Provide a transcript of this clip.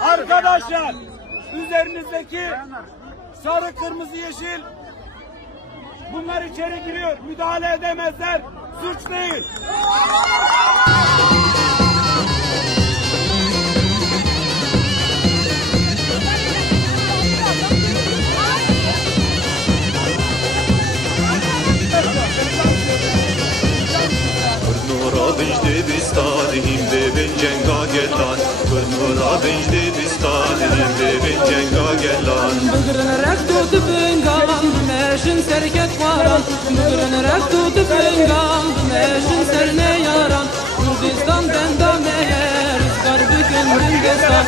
Arkadaşlar, üzerinizdeki sarı, kırmızı, yeşil, bunlar içeri giriyor. Müdahale edemezler. Suç değil. Him de ben cenga gelan, Kırnura benjde bistanim de ben cenga gelan. Bugün rektu bengal, meşin serket varan. Bugün rektu bengal, meşin serne yaran. Kurdistan benda meğer, garbı kendin destan.